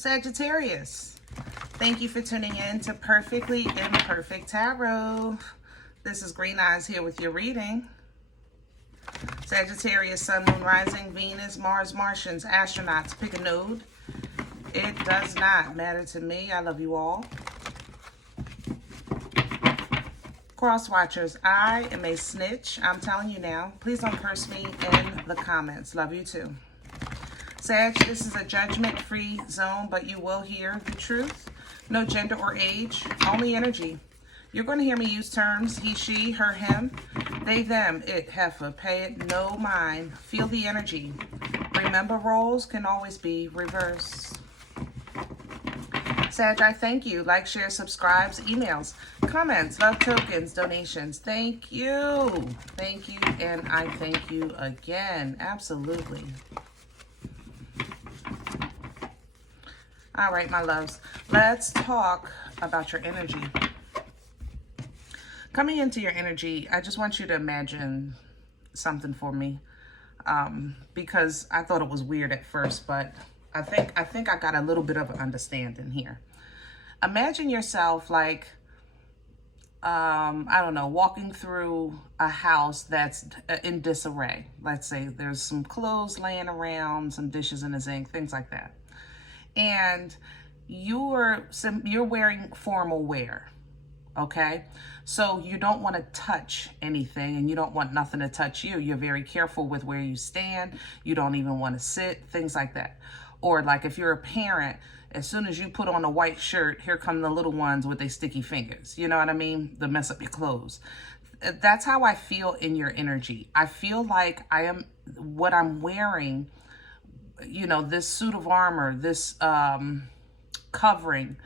Sagittarius, thank you for tuning in to Perfectly Imperfect Tarot. This is Green Eyes here with your reading. Sagittarius, Sun, Moon, Rising, Venus, Mars, Martians, astronauts. Pick a node. It does not matter to me. I love you all. Cross watchers, I am a snitch. I'm telling you now. Please don't curse me in the comments. Love you too. Sag, this is a judgment-free zone, but you will hear the truth. No gender or age, only energy. You're going to hear me use terms he, she, her, him, they, them, it, heifer, pay it, no mind. Feel the energy. Remember, roles can always be reversed. Sag, I thank you. Like, share, subscribes, emails, comments, love tokens, donations. Thank you. Thank you, and I thank you again. Absolutely. All right, my loves, let's talk about your energy. Coming into your energy, I just want you to imagine something for me, because I thought it was weird at first, but I think I got a little bit of an understanding here. Imagine yourself like, I don't know, walking through a house that's in disarray. Let's say there's some clothes laying around, some dishes in the sink, things like that. And you're wearing formal wear, okay? So you don't want to touch anything, and you don't want nothing to touch you. You're very careful with where you stand. You don't even want to sit, things like that. Or like if you're a parent, as soon as you put on a white shirt, here come the little ones with their sticky fingers. You know what I mean? To mess up your clothes. That's how I feel in your energy. I feel like what I'm wearing, you know, this suit of armor, this covering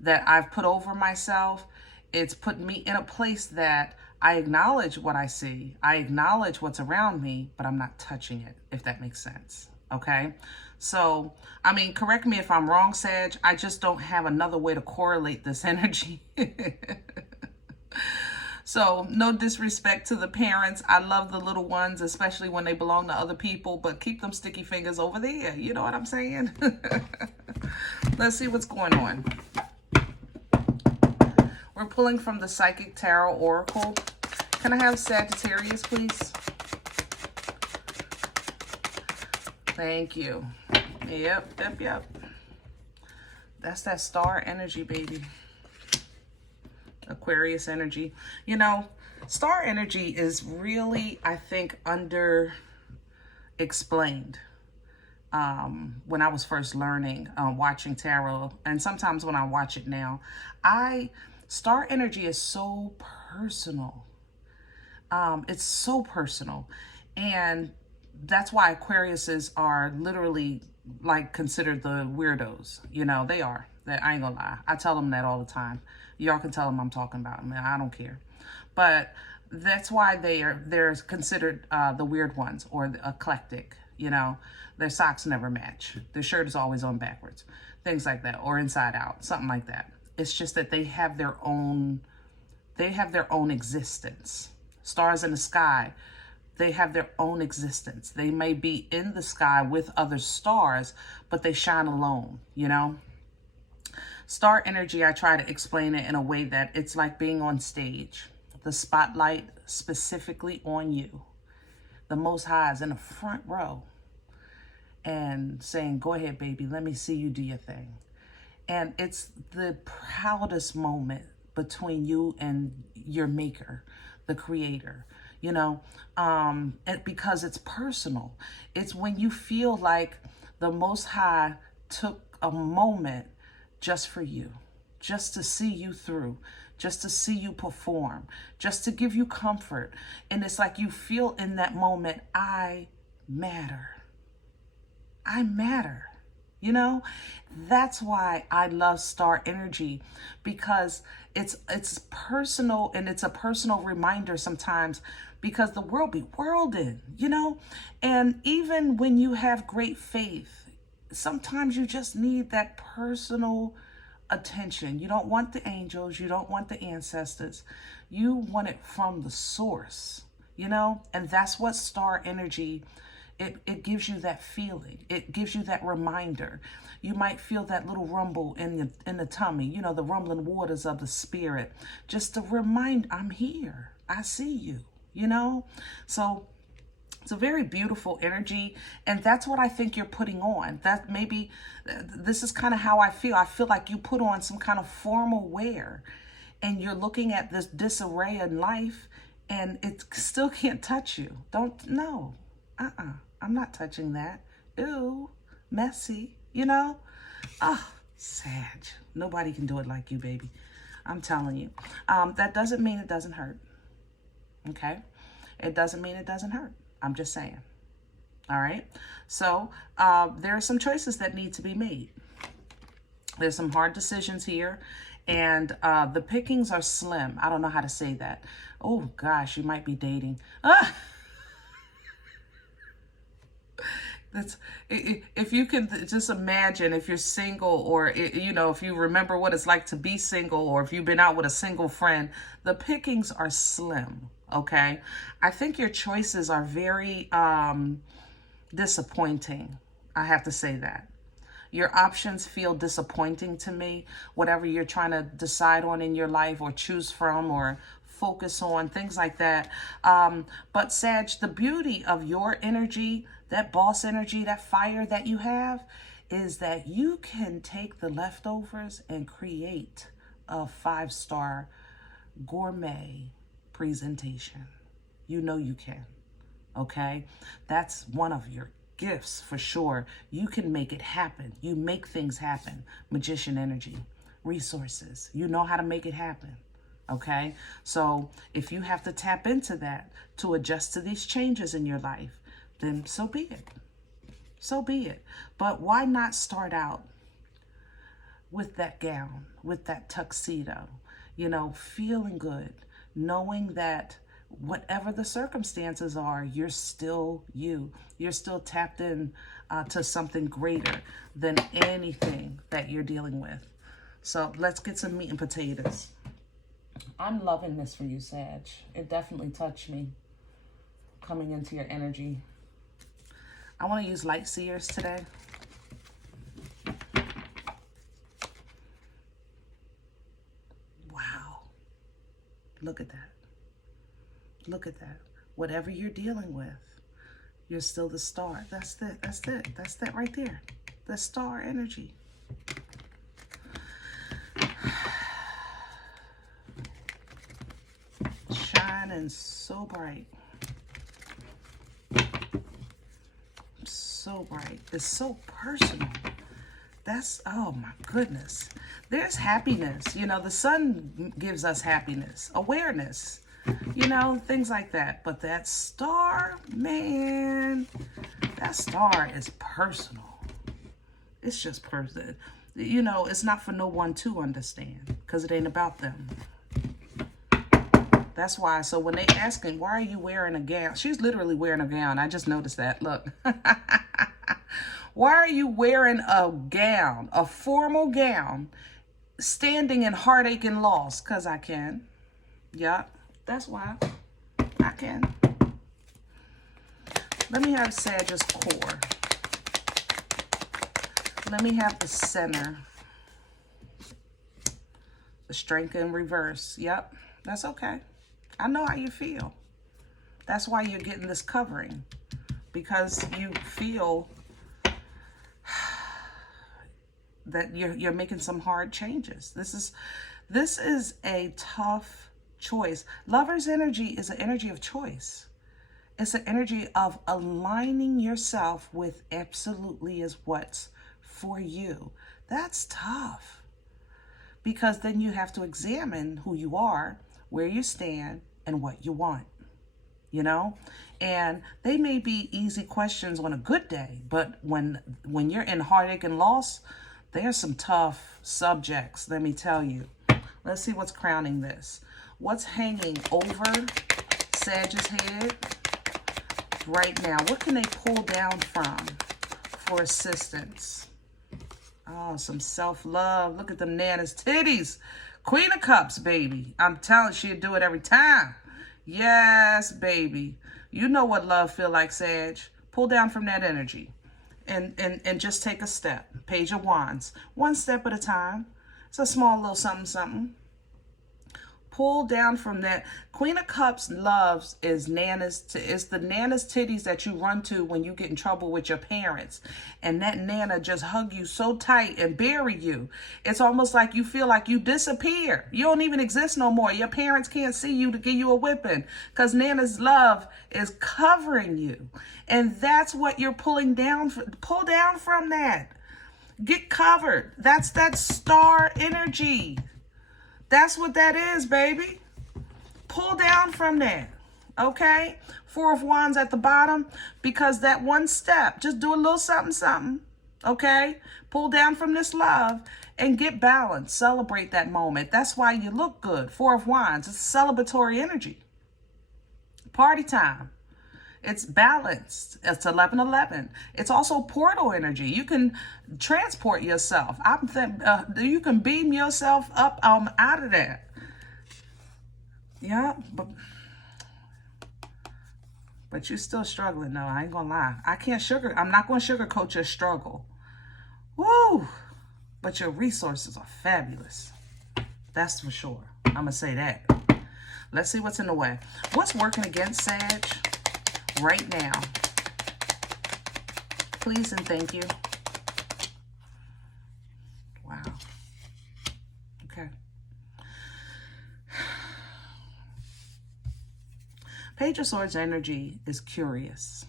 that I've put over myself, it's put me in a place that I acknowledge what I see. I acknowledge what's around me, but I'm not touching it, if that makes sense. Okay? So, I mean, correct me if I'm wrong, Sag. I just don't have another way to correlate this energy. So, no disrespect to the parents. I love the little ones, especially when they belong to other people, but keep them sticky fingers over there. You know what I'm saying? Let's see what's going on. We're pulling from the Psychic Tarot Oracle. Can I have Sagittarius, please? Thank you. Yep. That's that star energy, baby. Aquarius energy. You know, star energy is really, I think, under explained when I was first learning, watching tarot, and sometimes when I watch it now. Star energy is so personal. It's so personal, and that's why Aquariuses are literally like considered the weirdos. You know, they are. I ain't gonna lie. I tell them that all the time. Y'all can tell them I'm talking about them. I don't care. But that's why they're considered the weird ones, or the eclectic. You know, their socks never match. Their shirt is always on backwards. Things like that, or inside out, something like that. It's just that they have their own existence. Stars in the sky, they have their own existence. They may be in the sky with other stars, but they shine alone, you know? Star energy, I try to explain it in a way that it's like being on stage. The spotlight specifically on you. The Most High is in the front row and saying, go ahead, baby, let me see you do your thing. And it's the proudest moment between you and your maker, the creator, you know, because it's personal. It's when you feel like the Most High took a moment just for you, just to see you through, just to see you perform, just to give you comfort. And it's like you feel in that moment, I matter. I matter. You know, that's why I love star energy, because it's personal, and it's a personal reminder sometimes, because the world be whirling, you know, and even when you have great faith, sometimes you just need that personal attention. You don't want the angels, you don't want the ancestors, you want it from the source, you know, and that's what star energy It gives you that feeling. It gives you that reminder. You might feel that little rumble in the tummy, you know, the rumbling waters of the spirit. Just to remind, I'm here. I see you, you know? So it's a very beautiful energy, and that's what I think you're putting on. That maybe, this is kind of how I feel. I feel like you put on some kind of formal wear, and you're looking at this disarray in life, and it still can't touch you. No. I'm not touching that. Ew, messy, you know? Oh, Sag. Nobody can do it like you, baby. I'm telling you. That doesn't mean it doesn't hurt. Okay? It doesn't mean it doesn't hurt. I'm just saying. All right? So, there are some choices that need to be made. There's some hard decisions here, and the pickings are slim. I don't know how to say that. Oh, gosh, you might be dating. If you can just imagine, if you're single, or, you know, if you remember what it's like to be single, or if you've been out with a single friend, the pickings are slim, okay? I think your choices are very disappointing. I have to say that. Your options feel disappointing to me, whatever you're trying to decide on in your life, or choose from, or focus on, things like that. But Sag, the beauty of your energy, that boss energy, that fire that you have, is that you can take the leftovers and create a 5-star gourmet presentation. You know you can, okay? That's one of your gifts for sure. You can make it happen. You make things happen. Magician energy, resources. You know how to make it happen. Okay, so if you have to tap into that to adjust to these changes in your life, then so be it. So be it. But why not start out with that gown, with that tuxedo, you know, feeling good, knowing that whatever the circumstances are, you're still you. You're still tapped in to something greater than anything that you're dealing with. So let's get some meat and potatoes. I'm loving this for you, Sag. It definitely touched me coming into your energy. I want to use light seers today. Wow. Look at that. Look at that. Whatever you're dealing with, you're still the star. That's it. That's it. That's that right there. The star energy. Shining so bright. So bright. It's so personal. That's, oh my goodness. There's happiness. You know, the sun gives us happiness, awareness, you know, things like that. But that star, man, that star is personal. It's just personal. You know, it's not for no one to understand, because it ain't about them. That's why. So when they asking, why are you wearing a gown? She's literally wearing a gown. I just noticed that. Look. Why are you wearing a gown, a formal gown, standing in heartache and loss? Because I can. Yeah, that's why. I can. Let me have Sag's core. Let me have the center. The strength in reverse. Yep, that's okay. I know how you feel. That's why you're getting this covering, because you feel that you're making some hard changes. This is a tough choice. Lover's energy is an energy of choice. It's an energy of aligning yourself with absolutely is what's for you. That's tough, because then you have to examine who you are, where you stand, and what you want, you know? And they may be easy questions on a good day, but when you're in heartache and loss, there's some tough subjects, let me tell you. Let's see what's crowning this. What's hanging over Sag's head right now? What can they pull down from for assistance? Oh, some self-love. Look at them Nana's titties. Queen of Cups, baby. I'm telling you, she'll do it every time. Yes, baby. You know what love feel like, Sag. Pull down from that energy and just take a step. Page of Wands. One step at a time. It's a small little something, something. Pull down from that. Queen of Cups loves is is the Nana's titties that you run to when you get in trouble with your parents. And that Nana just hug you so tight and bury you. It's almost like you feel like you disappear. You don't even exist no more. Your parents can't see you to give you a whipping because Nana's love is covering you. And that's what you're pulling down. Pull down from that. Get covered. That's that star energy. That's what that is, baby. Pull down from that, okay? Four of Wands at the bottom, because that one step, just do a little something, something, okay? Pull down from this love and get balanced. Celebrate that moment. That's why you look good. Four of Wands, it's celebratory energy. Party time. It's balanced. It's 11-11. It's also portal energy. You can transport yourself. You can beam yourself up out of that. Yeah, but you're still struggling, though. I ain't gonna lie. I'm not gonna sugarcoat your struggle. Woo! But your resources are fabulous. That's for sure. I'm gonna say that. Let's see what's in the way. What's working against Sag right now? Please and thank you. Wow. Okay. Page of Swords energy is curious.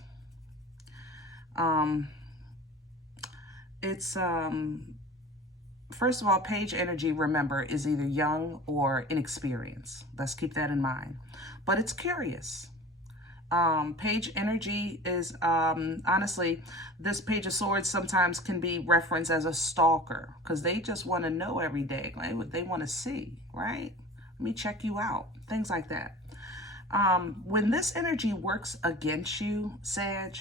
It's first of all, page energy, remember, is either young or inexperienced. Let's keep that in mind. But it's curious. Page energy is, honestly, this Page of Swords sometimes can be referenced as a stalker because they just want to know every day. They want to see, right? Let me check you out. Things like that. When this energy works against you, Sag,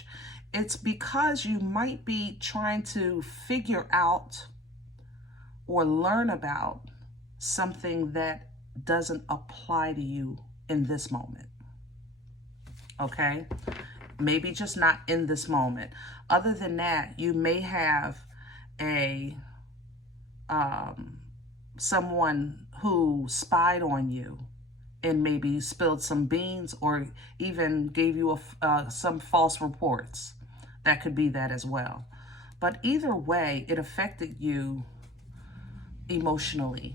it's because you might be trying to figure out or learn about something that doesn't apply to you in this moment. Okay? Maybe just not in this moment. Other than that, you may have a someone who spied on you and maybe spilled some beans or even gave you some false reports. That could be that as well. But either way, it affected you emotionally.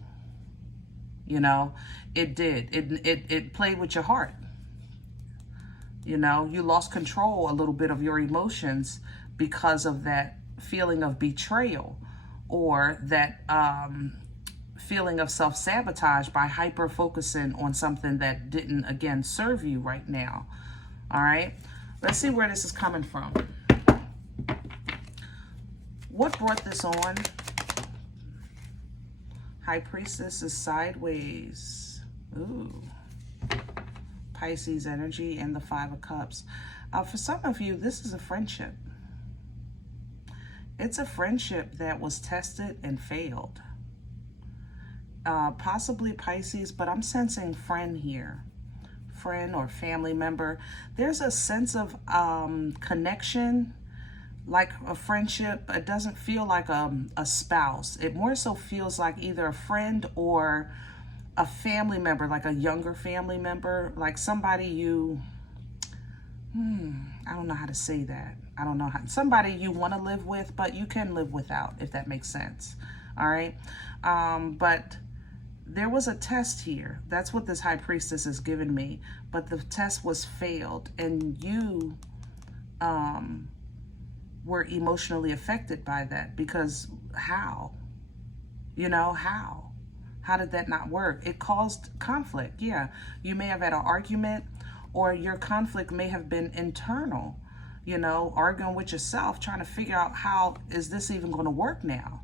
You know, it did. It played with your heart. You know, you lost control a little bit of your emotions because of that feeling of betrayal or that feeling of self-sabotage by hyper-focusing on something that didn't, again, serve you right now. All right? Let's see where this is coming from. What brought this on? High Priestess is sideways. Ooh. Pisces energy and the Five of Cups. For some of you, this is a friendship. It's a friendship that was tested and failed. Possibly Pisces, but I'm sensing friend here. Friend or family member. There's a sense of connection, like a friendship. It doesn't feel like a spouse. It more so feels like either a friend or a family member, like a younger family member, like somebody you, I don't know how to say that. I don't know how, somebody you want to live with, but you can live without, if that makes sense. All right. But there was a test here. That's what this High Priestess has given me. But the test was failed, and you were emotionally affected by that because how? You know, how? How did that not work? It caused conflict. Yeah, you may have had an argument, or your conflict may have been internal, you know, arguing with yourself, trying to figure out how is this even going to work now?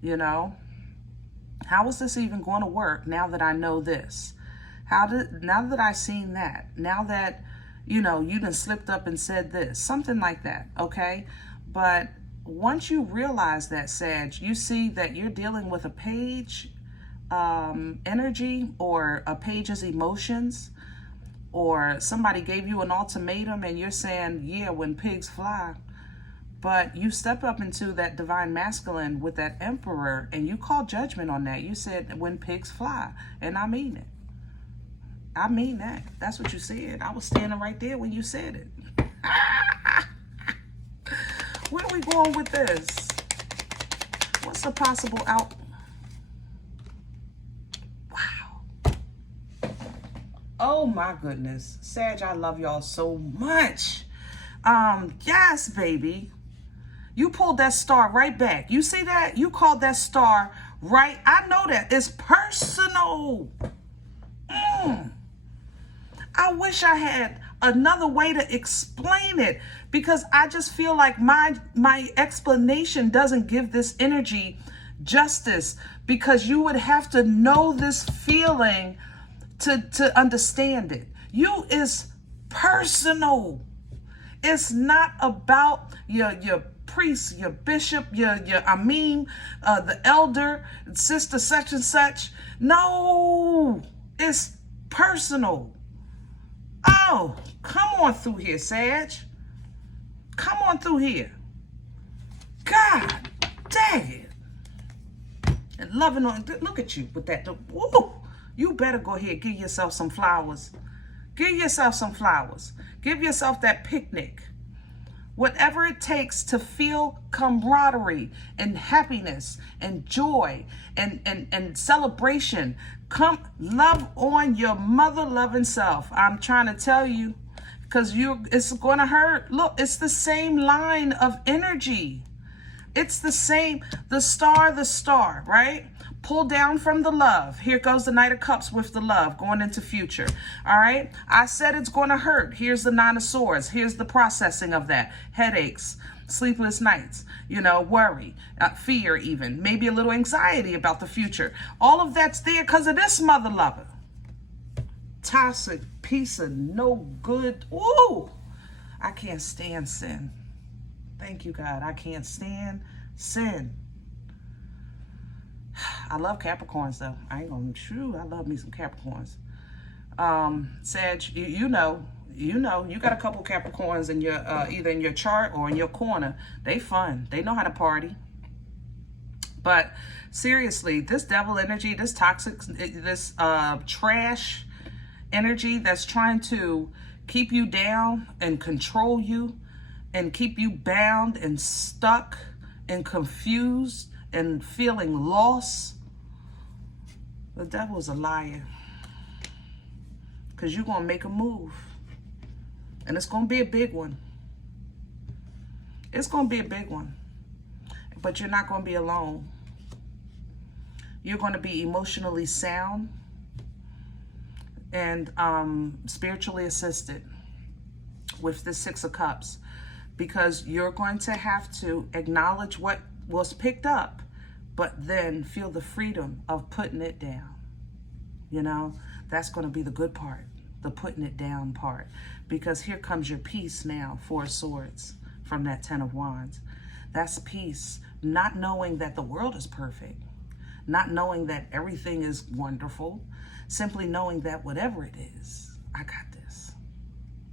You know, how is this even going to work now that I know this? Now that I've seen that, now that, you know, you done slipped up and said this, something like that, okay? But once you realize that, Sag, you see that you're dealing with a page energy or a page's emotions. or somebody gave you an ultimatum and you're saying, yeah, when pigs fly. But you step up into that divine masculine with that emperor and you call judgment on that. You said, when pigs fly. And I mean it. I mean that. That's what you said. I was standing right there when you said it. Where are we going with this? What's the possible out? Wow. Oh my goodness. Sag, I love y'all so much. Yes, baby. You pulled that star right back. You see that? You called that star right. I know that. It's personal. I wish I had another way to explain it, because I just feel like my explanation doesn't give this energy justice, because you would have to know this feeling to understand it. You is personal. It's not about your priest, your bishop, the elder, sister such and such. No, it's personal. Oh, come on through here, Sag. Come on through here. God dang it. And loving on, look at you with that. Woo, you better go ahead, give yourself some flowers. Give yourself some flowers. Give yourself that picnic. Whatever it takes to feel camaraderie and happiness and joy and celebration. Come love on your mother loving self. I'm trying to tell you, because it's going to hurt. Look, it's the same line of energy. It's the same, the star, right? Pull down from the love. Here goes the Knight of Cups with the love going into future. All right. I said it's going to hurt. Here's the Nine of Swords. Here's the processing of that. Headaches, sleepless nights, worry, fear even, maybe a little anxiety about the future. All of that's there because of this mother lover. Toxic piece of no good. Ooh, I can't stand sin. Thank you, God. I can't stand sin. I love Capricorns though. I ain't gonna true. I love me some Capricorns. Sag, you got a couple Capricorns in your either in your chart or in your corner. They fun. They know how to party. But seriously, this devil energy, this toxic, this trash energy that's trying to keep you down and control you and keep you bound and stuck and confused and feeling lost. The devil is a liar. Because you're going to make a move. And it's going to be a big one. It's going to be a big one. But you're not going to be alone. You're going to be emotionally sound and spiritually assisted with the Six of Cups. Because you're going to have to acknowledge what was picked up, but then feel the freedom of putting it down. That's going to be the good part, the putting it down part, because here comes your peace now, Four of Swords from that Ten of Wands. That's peace, not knowing that the world is perfect, not knowing that everything is wonderful, simply knowing that whatever it is, I got this.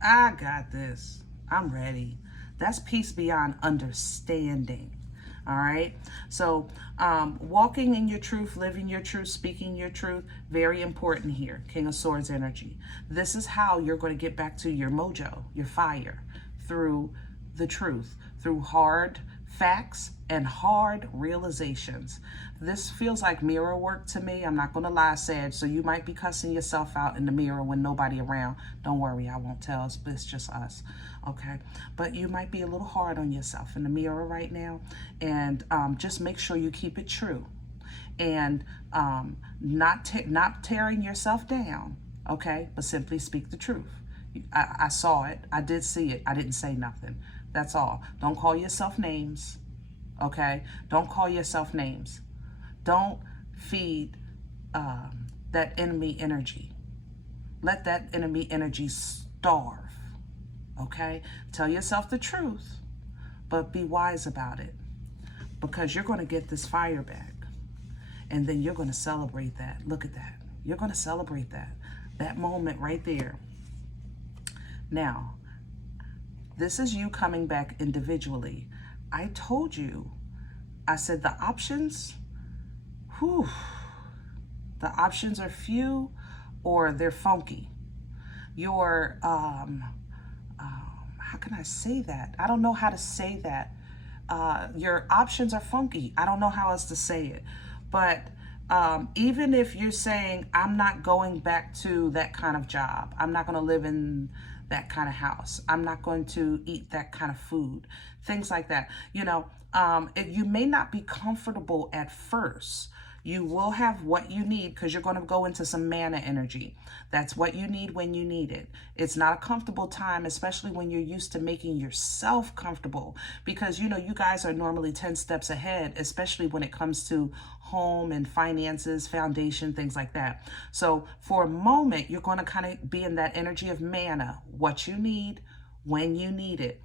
I got this. I'm ready. That's peace beyond understanding. All right. So walking in your truth, living your truth, speaking your truth, very important here. King of Swords energy. This is how you're going to get back to your mojo, your fire, through the truth, through hard facts and hard realizations. This feels like mirror work to me. I'm not going to lie, Sag. So you might be cussing yourself out in the mirror when nobody around. Don't worry, I won't tell us, but it's just us. Okay, but you might be a little hard on yourself in the mirror right now, and just make sure you keep it true, and not tearing yourself down. Okay, but simply speak the truth. I saw it. I did see it. I didn't say nothing. That's all. Don't call yourself names. Okay, don't call yourself names. Don't feed that enemy energy. Let that enemy energy starve. Okay, tell yourself the truth, but be wise about it, because you're going to get this fire back, and then you're going to celebrate that. Look at that. You're going to celebrate that moment right there. Now, this is you coming back individually. I told you, I said the options, whew, the options are few or they're funky. Your, how can I say that? I don't know how to say that. Your options are funky. I don't know how else to say it. But even if you're saying, I'm not going back to that kind of job, I'm not going to live in that kind of house, I'm not going to eat that kind of food, things like that. You know, you may not be comfortable at first. You will have what you need because you're going to go into some mana energy. That's what you need when you need it. It's not a comfortable time, especially when you're used to making yourself comfortable, because, you know, you guys are normally 10 steps ahead, especially when it comes to home and finances, foundation, things like that. So for a moment, you're going to kind of be in that energy of mana, what you need when you need it.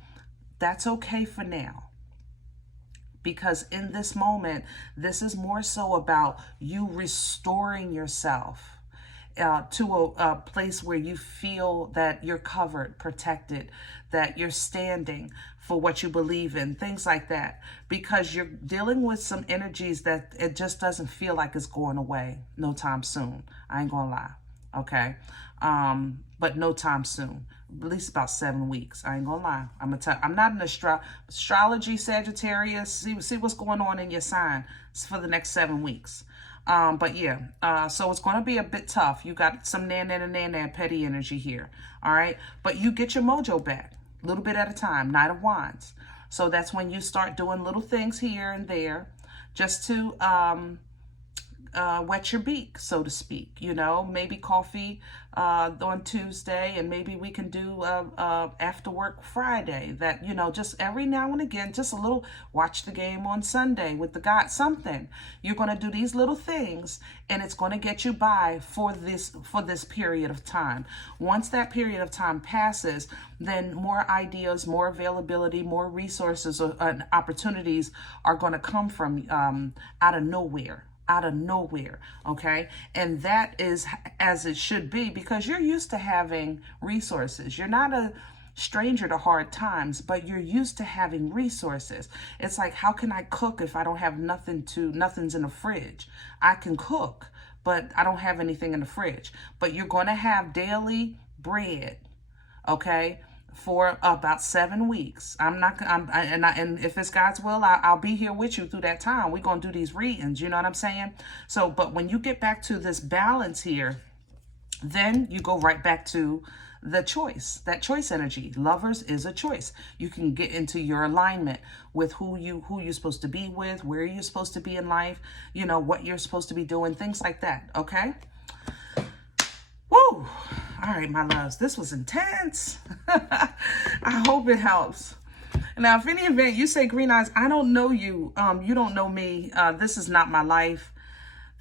That's okay for now. Because in this moment, this is more so about you restoring yourself to a place where you feel that you're covered, protected, that you're standing for what you believe in, things like that. Because you're dealing with some energies that it just doesn't feel like it's going away no time soon. I ain't gonna lie, okay? But no time soon. At least about 7 weeks. I ain't gonna lie. I'm gonna tell. I'm not an astrology Sagittarius. See what's going on in your sign. It's for the next 7 weeks. But yeah. So it's gonna be a bit tough. You got some nana petty energy here. All right. But you get your mojo back, a little bit at a time. Knight of Wands. So that's when you start doing little things here and there, just to wet your beak, so to speak. You know, maybe coffee on Tuesday, and maybe we can do after work Friday. That, you know, just every now and again, just a little, watch the game on Sunday with the guy, something. You're going to do these little things, and it's going to get you by for this period of time. Once that period of time passes, then more ideas, more availability, more resources and opportunities are going to come from out of nowhere. Okay? And that is as it should be, because you're used to having resources. You're not a stranger to hard times, but you're used to having resources. It's like, how can I cook if I don't have nothing's in the fridge? I can cook, but I don't have anything in the fridge. But you're going to have daily bread, okay, for about 7 weeks. And if it's God's will, I'll be here with you through that time. We're going to do these readings, you know what I'm saying? So, but when you get back to this balance here, then you go right back to the choice, that choice energy. Lovers is a choice. You can get into your alignment with who you're supposed to be with, where you're supposed to be in life, you know, what you're supposed to be doing, things like that, okay? Woo! All right, my loves, this was intense. I hope it helps. Now, if any event you say, Green Eyes, I don't know you, you don't know me, this is not my life,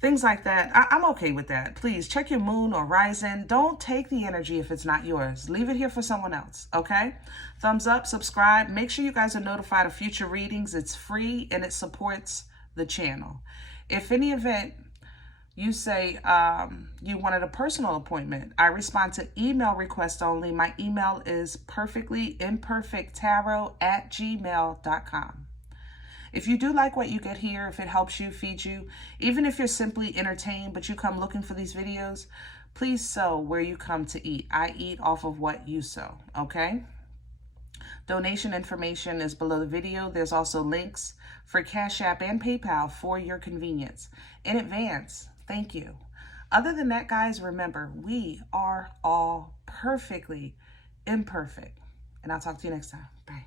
things like that, I'm okay with that. Please check your moon or rising. Don't take the energy if it's not yours. Leave it here for someone else, okay? Thumbs up, subscribe. Make sure you guys are notified of future readings. It's free and it supports the channel. If any event you say you wanted a personal appointment, I respond to email requests only. My email is perfectlyimperfecttarot@gmail.com. If you do like what you get here, if it helps you, feed you, even if you're simply entertained, but you come looking for these videos, please sow where you come to eat. I eat off of what you sow, okay? Donation information is below the video. There's also links for CashApp and PayPal for your convenience. In advance, thank you. Other than that, guys, remember, we are all perfectly imperfect. And I'll talk to you next time. Bye.